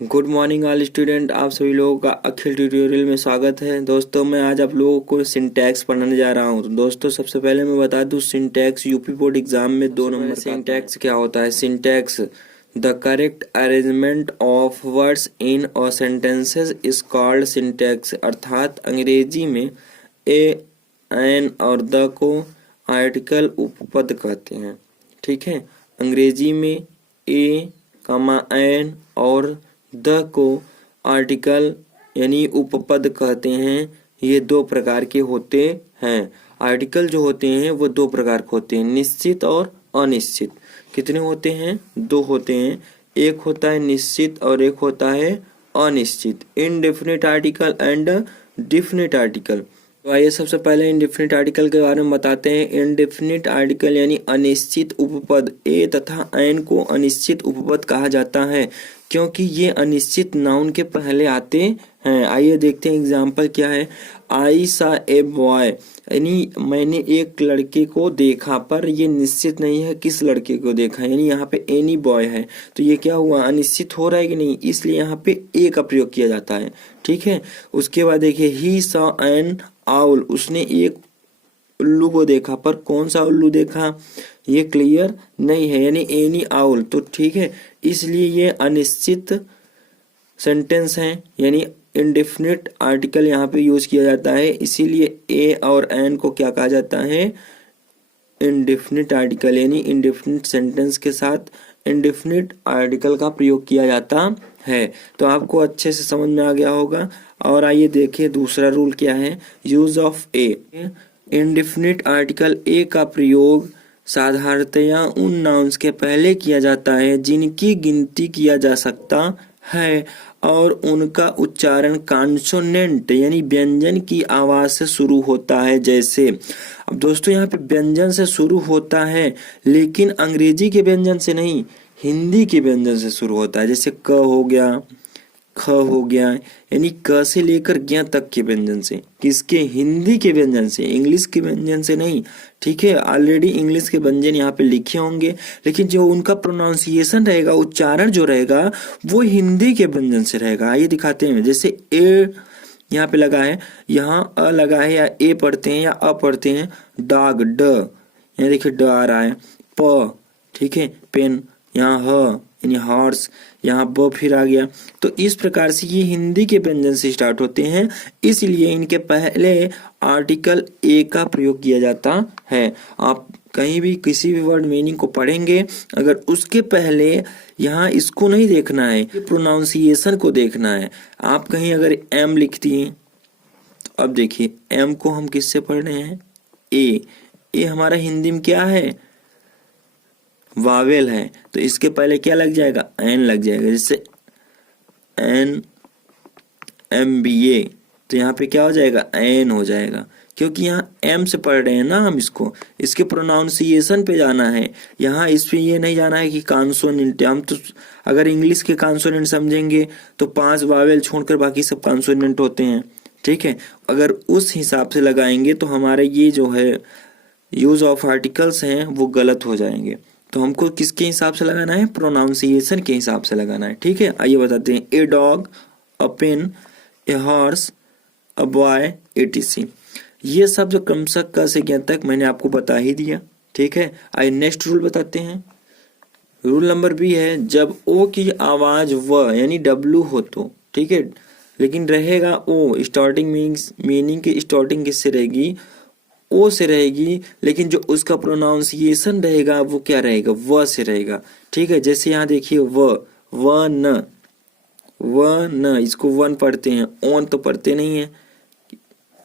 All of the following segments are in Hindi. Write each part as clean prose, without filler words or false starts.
Good morning all student. आप सभी लोगों का अखिल ट्यूटोरियल में स्वागत है। दोस्तों मैं आज आप लोगों को सिंटैक्स पढ़ाने जा रहा हूं। तो दोस्तों सबसे पहले मैं बता दूं, सिंटैक्स यूपी बोर्ड एग्जाम में 2 नंबर। सिंटैक्स क्या होता है? Syntax the correct arrangement of words in a sentences is called syntax. अर्थात अंग्रेजी में ए, एन और द को आर्टिकल उपपद कहते हैं। ठीक है, अंग्रेजी में ए, एन और द को आर्टिकल यानी उपपद कहते हैं। ये 2 प्रकार के होते हैं। आर्टिकल जो होते हैं वो 2 प्रकार के होते हैं, निश्चित और अनिश्चित। कितने होते हैं? 2 होते हैं। एक होता है निश्चित और एक होता है अनिश्चित। Indefinite article and definite article. तो आइए सबसे पहले इनडेफिनिट आर्टिकल के बारे में बताते हैं। इनडेफिनिट आर्टिकल यानी अनिश्चित उपपद। ए तथा एन को अनिश्चित उपपद कहा जाता है क्योंकि ये अनिश्चित नाउन के पहले आते हैं। आइए देखते हैं एग्जाम्पल क्या है। आई सा ए बॉय, यानी मैंने एक लड़के को देखा, पर ये निश्चित नहीं है किस लड़के को देखा, यानी यहाँ पे एनी बॉय है। तो ये क्या हुआ? अनिश्चित हो रहा है कि नहीं, इसलिए यहाँ पे ए का प्रयोग किया जाता है। ठीक है, उसके बाद देखिए ही सा एन आउल, उसने एक उल्लू को देखा, पर कौन सा उल्लू देखा ये क्लियर नहीं है, यानी एनी आउल। तो ठीक है, इसलिए ये अनिश्चित सेंटेंस है, यानी इनडेफिनिट आर्टिकल यहाँ पे यूज किया जाता है। इसीलिए ए और एन को क्या कहा जाता है? इनडेफिनिट आर्टिकल, यानी इनडेफिनिट सेंटेंस के साथ इनडेफिनिट आर्टिकल का प्रयोग किया जाता है। तो आपको अच्छे से समझ में आ गया होगा। और आइए देखिए दूसरा रूल क्या है। Use of a. Indefinite article a का प्रयोग साधारणतया उन नाउन्स के पहले किया जाता है जिनकी गिनती किया जा सकता है और उनका उच्चारण कॉन्सोनेंट यानी व्यंजन की आवाज से शुरू होता है। जैसे अब दोस्तों यहाँ पे व्यंजन से शुरू होता है, लेकिन अंग्रेजी के व्यंजन से नहीं, हिंदी के व्यंजन से शुरू होता है। जैसे क हो गया, ख हो गया, यानी क से लेकर ज्ञ तक के व्यंजन से। किसके? हिंदी के व्यंजन से, इंग्लिश के व्यंजन से नहीं। ठीक है, ऑलरेडी इंग्लिश के व्यंजन यहाँ पे लिखे होंगे, लेकिन जो उनका प्रोनाउंसिएशन रहेगा, उच्चारण जो रहेगा, वो हिंदी के व्यंजन से रहेगा। आइए दिखाते हैं। जैसे ए यहाँ पे लगा है, यहाँ अ लगा है, या ए पढ़ते हैं या अ पढ़ते हैं। डॉग, ड, यहाँ देखिए ड आ रहा है। प, ठीक है, पेन, यहाँ ह यानी हॉर्स, यहाँ ब फिर आ गया। तो इस प्रकार से ये हिंदी के व्यंजन से स्टार्ट होते हैं, इसलिए इनके पहले आर्टिकल ए का प्रयोग किया जाता है। आप कहीं भी किसी भी वर्ड मीनिंग को पढ़ेंगे, अगर उसके पहले यहाँ इसको नहीं देखना है, प्रोनाउंसिएशन को देखना है। आप कहीं अगर एम लिखती हैं, तो अब देखिए एम को हम किससे पढ़ रहे हैं? ए। ए हमारा हिंदी में क्या है? वावेल है। तो इसके पहले क्या लग जाएगा? एन लग जाएगा। जैसे एन एम बी ए, तो यहाँ पे क्या हो जाएगा? एन हो जाएगा, क्योंकि यहाँ एम से पढ़ रहे हैं ना हम इसको। इसके प्रोनाउंसिएशन पे जाना है, यहाँ इस पे ये नहीं जाना है कि कॉन्सोनेंट। हम तो अगर इंग्लिश के कॉन्सोनेंट समझेंगे तो 5 वावेल छोड़कर बाकी सब कॉन्सोनेंट होते हैं। ठीक है, अगर उस हिसाब से लगाएंगे तो हमारे ये जो है यूज ऑफ आर्टिकल्स हैं वो गलत हो जाएंगे। तो हमको किसके हिसाब से लगाना है? प्रोनाउंसिएशन के हिसाब से लगाना है। ठीक है, आइए बताते हैं। A dog, a pen, a horse, a boy, etc. ये सब जो क्रमशः क से ज्ञ तक मैंने आपको बता ही दिया। ठीक है, आइए नेक्स्ट रूल बताते हैं। रूल नंबर बी है, जब ओ की आवाज व यानी डब्लू हो तो, ठीक है, लेकिन रहेगा ओ। स्टार्टिंग मीनिंग की स्टार्टिंग किससे रहेगी? ओ से रहेगी, लेकिन जो उसका प्रोनाउंसिएशन रहेगा वो क्या रहेगा? व से रहेगा। ठीक है, जैसे यहाँ देखिए वन, वन, इसको वन पढ़ते हैं, ओन तो पढ़ते नहीं है।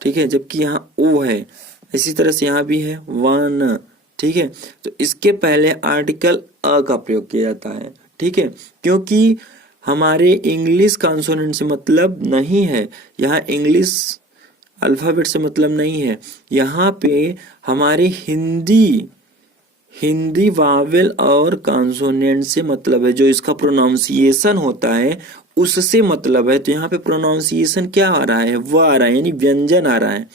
ठीक है, जबकि यहाँ ओ है। इसी तरह से यहाँ भी है वन। ठीक है, तो इसके पहले आर्टिकल अ का प्रयोग किया जाता है। ठीक है, क्योंकि हमारे इंग्लिश कॉन्सोनेंट से मतलब नहीं है, यहाँ इंग्लिश अल्फाबेट से मतलब नहीं है, यहाँ पे हमारे हिंदी वावेल और कॉन्सोनेंट से मतलब है। जो इसका प्रोनाउंसिएशन होता है उससे मतलब है। तो यहाँ पे प्रोनाउंसिएशन क्या आ रहा है? वो आ रहा है, यानी व्यंजन आ रहा है।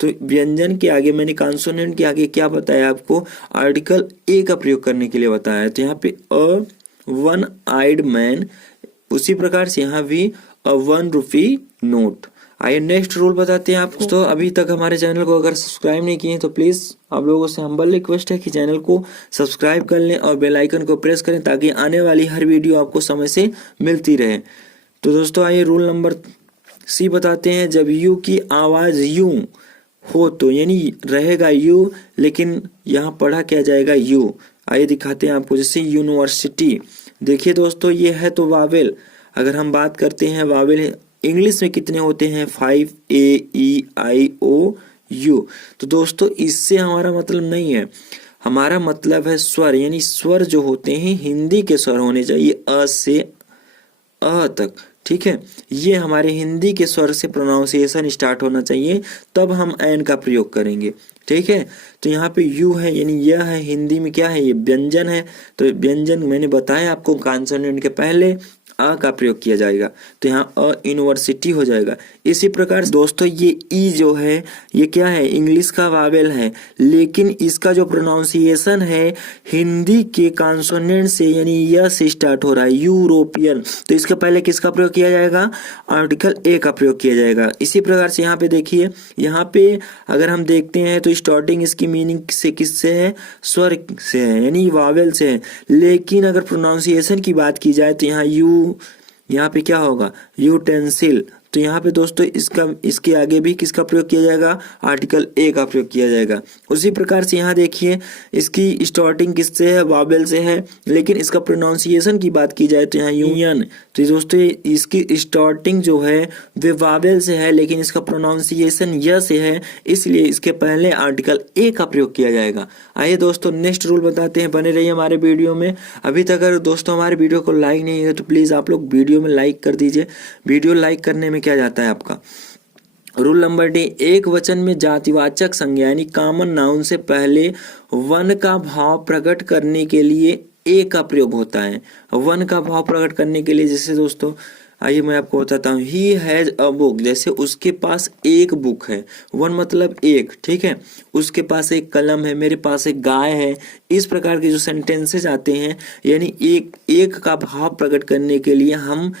तो व्यंजन के आगे मैंने कॉन्सोनेंट के आगे क्या बताया आपको? आर्टिकल ए का प्रयोग करने के लिए बताया है। तो यहाँ पे अ वन आइड मैन, उसी प्रकार से यहाँ भी ₹1 नोट। आइए नेक्स्ट रूल बताते हैं आपको। तो अभी तक हमारे चैनल को अगर सब्सक्राइब नहीं किए तो प्लीज आप लोगों से हम्बल रिक्वेस्ट है कि चैनल को सब्सक्राइब कर लें और बेल आइकन को प्रेस करें ताकि आने वाली हर वीडियो आपको समय से मिलती रहे। तो दोस्तों आइए रूल नंबर सी बताते हैं। जब यू की आवाज यू हो तो यानी रहेगा यू लेकिन यहाँ पढ़ा क्या जाएगा यू। आइए दिखाते हैं आपको। जैसे यूनिवर्सिटी, देखिए दोस्तों ये है तो वावेल। अगर हम बात करते हैं वावेल इंग्लिश में कितने होते हैं 5 AEIOU। तो दोस्तों इससे हमारा मतलब नहीं है, हमारा मतलब है स्वर, यानी स्वर जो होते हैं हिंदी के स्वर होने चाहिए अ से अ तक। ठीक है, ये हमारे हिंदी के स्वर से प्रोनाउंसिएशन स्टार्ट होना चाहिए, तब हम एन का प्रयोग करेंगे। ठीक है, तो यहाँ पे यू है यानी यह है, हिंदी में क्या है ये व्यंजन है। तो व्यंजन मैंने बताया आपको कॉन्सोनेंट के पहले आ का प्रयोग किया जाएगा, तो यहाँ अ यूनिवर्सिटी हो जाएगा। इसी प्रकार दोस्तों ये ई जो है ये क्या है, इंग्लिश का वावेल है, लेकिन इसका जो प्रोनाउंसिएशन है हिंदी के कॉन्सोनेंट से यानी य से स्टार्ट हो रहा है, यूरोपियन। तो इसके पहले किसका प्रयोग किया जाएगा, आर्टिकल ए का प्रयोग किया जाएगा। इसी प्रकार से यहाँ पे देखिए, यहाँ पे अगर हम देखते हैं तो स्टार्टिंग इसकी मीनिंग से किससे है, स्वर से है यानी वावेल से है। लेकिन अगर प्रोनाउंसिएशन की बात की जाए तो यहाँ यू, यहाँ पे क्या होगा यूटेंसिल। तो यहाँ पे दोस्तों इसके आगे भी किसका प्रयोग किया जाएगा, आर्टिकल ए का प्रयोग किया जाएगा। उसी प्रकार से यहाँ देखिए इसकी स्टार्टिंग किससे है, वावेल से है, लेकिन इसका प्रोनाउंसिएशन की बात की जाए तो यहाँ यूनियन। तो दोस्तों इसकी स्टार्टिंग जो है वे वावेल से है, लेकिन इसका प्रोनाउंसिएशन य से है, इसलिए इसके पहले आर्टिकल ए का प्रयोग किया जाएगा। आइए दोस्तों नेक्स्ट रूल बताते हैं, बने रहिए हमारे वीडियो में। अभी तक अगर दोस्तों हमारे वीडियो को लाइक नहीं है तो प्लीज आप लोग वीडियो में लाइक कर दीजिए। वीडियो लाइक करने में क्या जाता है आपका। रूल नंबर डी, एक वचन में जातिवाचक संज्ञा यानी कॉमन नाउन से पहले वन का भाव प्रकट करने के लिए ए का प्रयोग होता है। वन का भाव प्रकट करने के लिए जैसे दोस्तों आइए मैं आपको बताता हूँ, ही हैज अ बुक, जैसे उसके पास एक बुक है, वन मतलब एक, ठीक है, उसके पास एक कलम है, मेरे पास एक गाय है। इस प्रकार के जो सेंटेंसेस आते हैं यानी एक का भाव प्रकट करने के लिए हम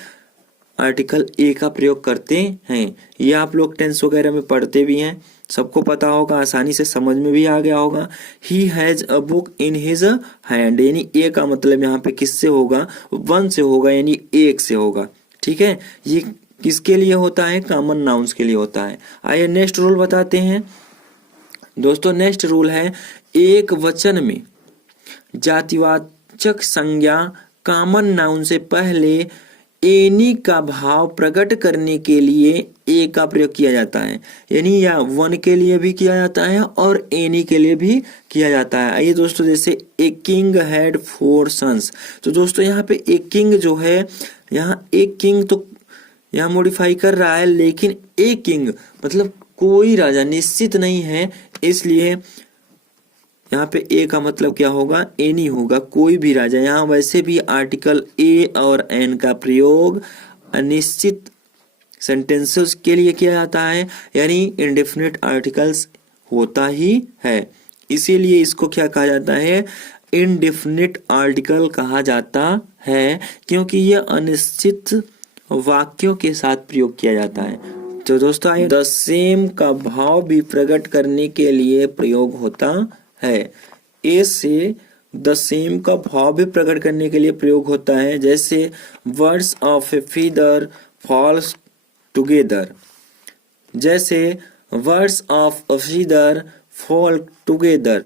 आर्टिकल ए का प्रयोग करते हैं। ये आप लोग टेंस वगैरह में पढ़ते भी हैं, सबको पता होगा, आसानी से समझ में भी आ गया होगा। He has a book in his hand, यानी ए का मतलब यहाँ पे किससे होगा, वन से होगा यानी एक से होगा। ठीक है, ये किसके लिए होता है, कॉमन नाउन्स के लिए होता है। आइए नेक्स्ट रूल बताते हैं दोस्तों। नेक्स्ट रूल है, एक वचन में जातिवाचक संज्ञा कॉमन नाउन से पहले एनी का भाव प्रकट करने के लिए ए का प्रयोग किया जाता है, यानी या वन के लिए भी किया जाता है और एनी के लिए भी किया जाता है। आइए दोस्तों, जैसे ए किंग हैड 4 सन्स। तो दोस्तों यहाँ पे ए किंग जो है, यहाँ एक किंग तो यहाँ मॉडिफाई कर रहा है, लेकिन ए किंग मतलब कोई राजा निश्चित नहीं है, इसलिए यहाँ पे ए का मतलब क्या होगा, एनी होगा, कोई भी राजा। यहाँ वैसे भी आर्टिकल ए और एन का प्रयोग अनिश्चित सेंटेंसेस के लिए किया जाता है, यानी इंडेफिनिट आर्टिकल्स होता ही है, इसीलिए इसको क्या कहा जाता है, इंडेफिनिट आर्टिकल कहा जाता है, क्योंकि यह अनिश्चित वाक्यों के साथ प्रयोग किया जाता है। तो दोस्तों आइए, द सेम का भाव भी प्रकट करने के लिए प्रयोग होता है। ए से द सेम का भाव भी प्रकट करने के लिए प्रयोग होता है, जैसे words of a feather falls together, जैसे words of a feather fall together.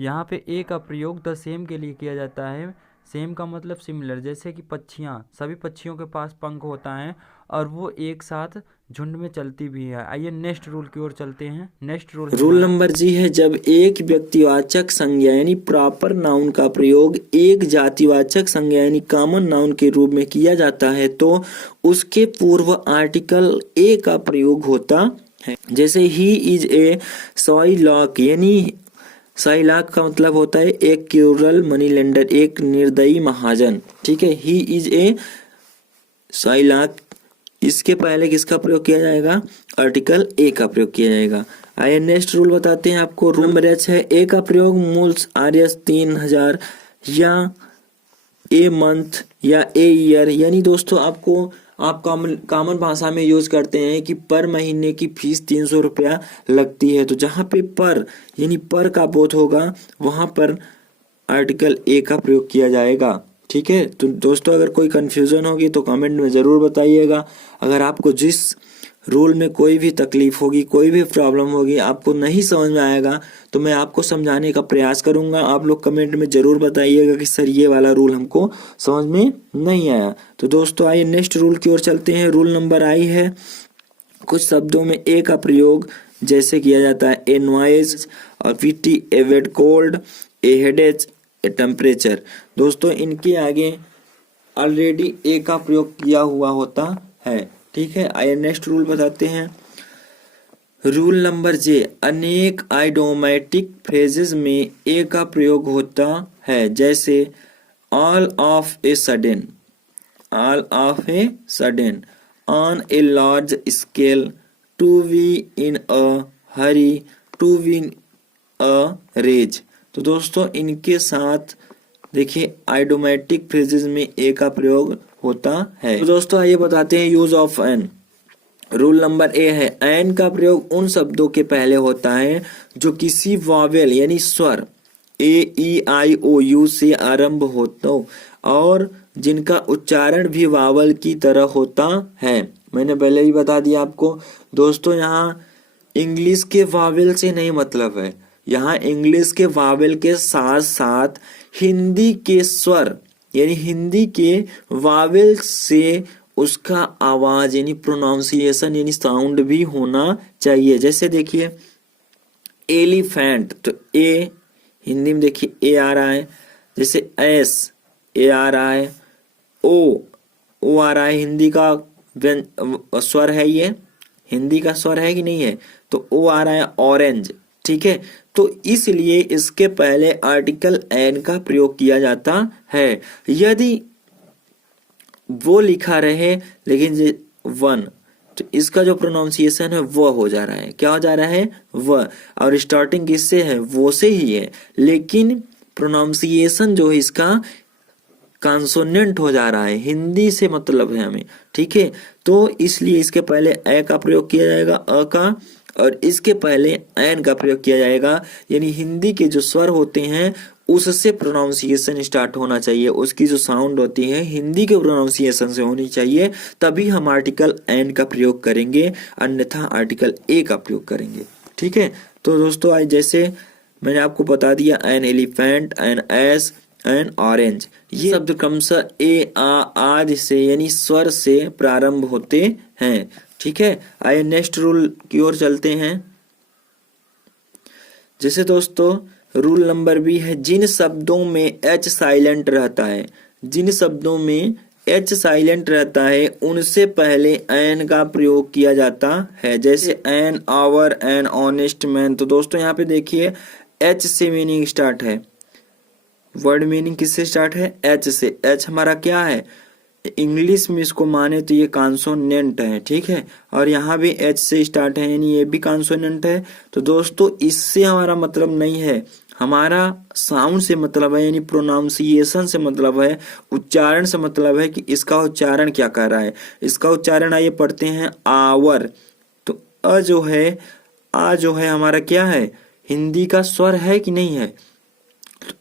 यहाँ पे ए का प्रयोग द सेम के लिए किया जाता है। सेम का मतलब सिमिलर, जैसे कि पक्षियाँ, सभी पक्षियों के पास पंख होता है और वो एक साथ झुंड में चलती भी है। आइए नेक्स्ट रूल की ओर चलते हैं। नेक्स्ट रूल नंबर जी है, जब एक व्यक्तिवाचक संज्ञा यानी प्रॉपर नाउन का प्रयोग एक जातिवाचक संज्ञा यानी कॉमन नाउन के रूप में किया जाता है तो उसके पूर्व आर्टिकल ए का प्रयोग होता है। जैसे ही इज ए सॉइलॉक, यानी साइलाक का मतलब होता है एक क्रूरल मनी लेंडर, एक निर्दयी महाजन। ठीक है, ही इज ए साइलाक, इसके पहले किसका प्रयोग किया जाएगा, आर्टिकल ए का प्रयोग किया जाएगा। आइए नेक्स्ट रूल बताते हैं आपको। रूल नंबर एच है, ए का प्रयोग मूल आर्यस 3000 या ए मंथ या ए ईयर, यानी दोस्तों आपको आप कॉमन भाषा में यूज करते हैं कि पर महीने की फीस 300 रुपया लगती है। तो जहाँ पे पर यानी पर का बोध होगा वहाँ पर आर्टिकल ए का प्रयोग किया जाएगा। ठीक है, तो दोस्तों अगर कोई कंफ्यूजन होगी तो कमेंट में ज़रूर बताइएगा। अगर आपको जिस रूल में कोई भी तकलीफ होगी, कोई भी प्रॉब्लम होगी, आपको नहीं समझ में आएगा तो मैं आपको समझाने का प्रयास करूंगा। आप लोग कमेंट में ज़रूर बताइएगा कि सर ये वाला रूल हमको समझ में नहीं आया। तो दोस्तों आइए नेक्स्ट रूल की ओर चलते हैं। रूल नंबर आई है, कुछ शब्दों में ए का प्रयोग जैसे किया जाता है ए नॉइज, और pity, a wet cold, a headache, a temperature. दोस्तों इनके आगे ऑलरेडी ए का प्रयोग किया हुआ होता है। ठीक है, आइए नेक्स्ट रूल बताते हैं। रूल नंबर जे, अनेक आइडोमेटिक फ्रेजेस में ए का प्रयोग होता है, जैसे all of a sudden, all of a sudden, on a large scale, to be in a hurry, to win a race. तो दोस्तों इनके साथ देखिए आइडोमेटिक फ्रेजेस में ए का प्रयोग होता है। तो दोस्तों आइए बताते हैं use of an. Rule number A है, एन का प्रयोग उन शब्दों के पहले होता है जो किसी वावेल यानी स्वर ए ई आई ओ यू से आरंभ होता हो और जिनका उच्चारण भी वावल की तरह होता है। मैंने पहले ही बता दिया आपको। दोस्तों यहाँ इंग्लिश के वावेल से नहीं मतलब है, यहाँ इंग्लिश के वावेल के साथ साथ हिंदी के स्वर यानी हिंदी के वावेल से उसका आवाज यानी प्रोनाउंसिएशन यानी साउंड भी होना चाहिए। जैसे देखिए एलिफेंट, तो ए हिंदी में देखिए ए आ रहा है, जैसे एस ए आ रहा है, ओ आ रहा है, हिंदी का स्वर है, ये हिंदी का स्वर है कि नहीं है, तो ओ आ रहा है ऑरेंज। ठीक है, तो इसलिए इसके पहले आर्टिकल एन का प्रयोग किया जाता है। यदि वो लिखा रहे लेकिन वन, तो इसका जो प्रोनाउंसिएशन है वो हो जा रहा है, क्या हो जा रहा है, वह, और स्टार्टिंग किससे है, वो से ही है, लेकिन प्रोनाउंसिएशन जो है इसका कॉन्सोनेंट हो जा रहा है, हिंदी से मतलब है हमें। ठीक है, तो इसलिए इसके पहले ए का प्रयोग किया जाएगा, अ का, और इसके पहले एन का प्रयोग किया जाएगा, यानी हिंदी के जो स्वर होते हैं उससे प्रोनाउंसिएशन स्टार्ट होना चाहिए, उसकी जो साउंड होती है हिंदी के प्रोनाउंसिएशन से होनी चाहिए, तभी हम आर्टिकल एन का प्रयोग करेंगे, अन्यथा आर्टिकल ए का प्रयोग करेंगे। ठीक है, तो दोस्तों आज जैसे मैंने आपको बता दिया an elephant, an ass, an orange, ये शब्द क्रमशः ए आ आदि से यानी स्वर से प्रारंभ होते हैं। ठीक है, आइए नेक्स्ट रूल की ओर चलते हैं। जैसे दोस्तों रूल नंबर बी है, जिन शब्दों में एच साइलेंट रहता है, जिन शब्दों में एच साइलेंट रहता है उनसे पहले एन का प्रयोग किया जाता है, जैसे an hour, an honest man. तो दोस्तों यहाँ पे देखिए एच से मीनिंग स्टार्ट है, वर्ड मीनिंग किससे स्टार्ट है, एच से। एच हमारा क्या है, इंग्लिश में इसको माने तो ये कॉन्सोनेंट है। ठीक है, और यहाँ भी एच से स्टार्ट है यानी ये भी कॉन्सोनेंट है। तो दोस्तों इससे हमारा मतलब नहीं है, हमारा साउंड से मतलब है, यानी प्रोनाउंसिएशन से मतलब है, उच्चारण से मतलब है कि इसका उच्चारण क्या कर रहा है। इसका उच्चारण आइए पढ़ते हैं, आवर। तो अ जो है, आ जो है हमारा क्या है, हिंदी का स्वर है कि नहीं है,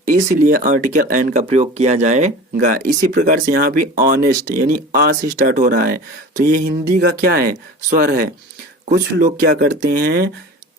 इसलिए आर्टिकल एन का प्रयोग किया जाएगा। इसी प्रकार से यहाँ भी ऑनेस्ट यानी आ से स्टार्ट हो रहा है, तो ये हिंदी का क्या है, स्वर है। कुछ लोग क्या करते हैं,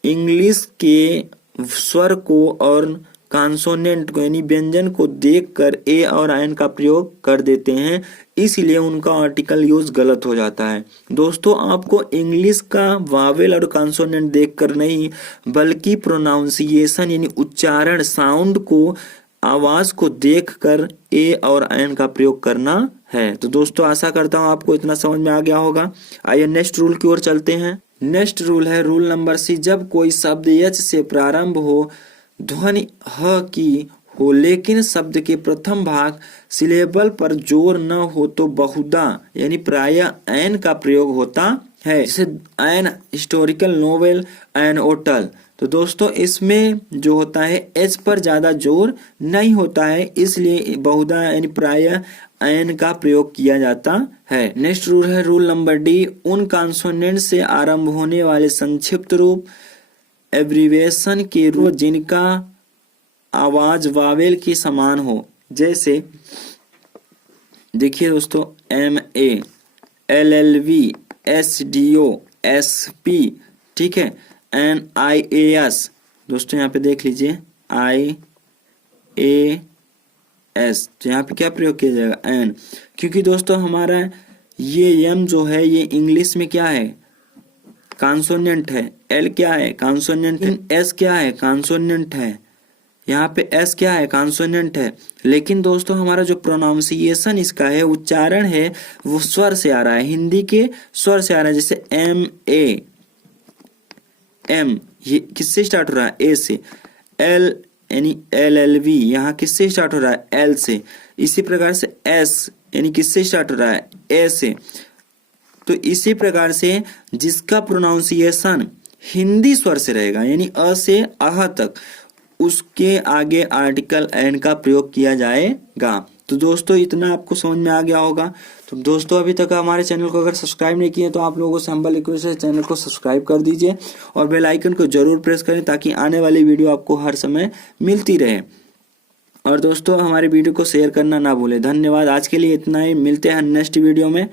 इंग्लिश के स्वर को और कॉन्सोनेंट को यानी व्यंजन को देखकर ए और एन का प्रयोग कर देते हैं, इसलिए उनका आर्टिकल यूज गलत हो जाता है। दोस्तों आपको इंग्लिश का वावेल और कॉन्सोनेंट देखकर नहीं, बल्कि प्रोनाउंसिएशन यानी उच्चारण, साउंड को, आवाज को देखकर ए और एन का प्रयोग करना है। तो दोस्तों आशा करता हूँ आपको इतना समझ में आ गया होगा। आइए नेक्स्ट रूल की ओर चलते हैं। नेक्स्ट रूल है रूल नंबर सी, जब कोई शब्द एच से प्रारंभ हो, ध्वनि ह की हो, लेकिन शब्द के प्रथम भाग सिलेबल पर जोर न हो, तो बहुधा यानी प्रायः एन का प्रयोग होता है, जैसे an historical novel, an hotel. तो दोस्तों इसमें जो होता है एच पर ज्यादा जोर नहीं होता है, इसलिए बहुधा यानी प्रायः एन का प्रयोग किया जाता है। नेक्स्ट रूल है रूल नंबर डी, उन कॉन्सोनेंट से आरंभ होने वाले संक्षिप्त रूप एब्रीविएशन के रूप जिनका आवाज वावेल की समान हो। जैसे देखिए दोस्तों, MA, LLV, SDO, SP, ठीक है, NIAS। दोस्तों यहाँ पे देख लीजिए IAS, तो यहाँ पे क्या प्रयोग किया जाएगा, एन, क्योंकि दोस्तों हमारा ये एम जो है ये इंग्लिश में क्या है, कॉन्सोनेंट है। एल क्या है, कॉन्सोनेंट है। एस क्या है, कॉन्सोनेंट है। यहाँ पे एस क्या है, कॉन्सोनेंट है। लेकिन दोस्तों हमारा जो प्रोनाउंसिएशन इसका है, उच्चारण है, वो स्वर से आ रहा है, हिंदी के स्वर से आ रहा है। जैसे MA, M ये किससे स्टार्ट हो रहा है, ए से। L यानी LLV यहाँ किससे स्टार्ट हो रहा है, L से। इसी प्रकार से S यानी किससे स्टार्ट हो रहा है, A से। तो इसी प्रकार से जिसका प्रोनाउंसिएशन हिंदी स्वर से रहेगा, यानी अ से आह तक, उसके आगे आर्टिकल एन का प्रयोग किया जाएगा। तो दोस्तों इतना आपको समझ में आ गया होगा। तो दोस्तों अभी तक हमारे चैनल को अगर सब्सक्राइब नहीं किए तो आप लोगों से हम्बल रिक्वेस्ट है, चैनल को सब्सक्राइब कर दीजिए और बेल आइकन को जरूर प्रेस करें ताकि आने वाली वीडियो आपको हर समय मिलती रहे। और दोस्तों हमारे वीडियो को शेयर करना ना भूलें। धन्यवाद, आज के लिए इतना ही, मिलते हैं नेक्स्ट वीडियो में।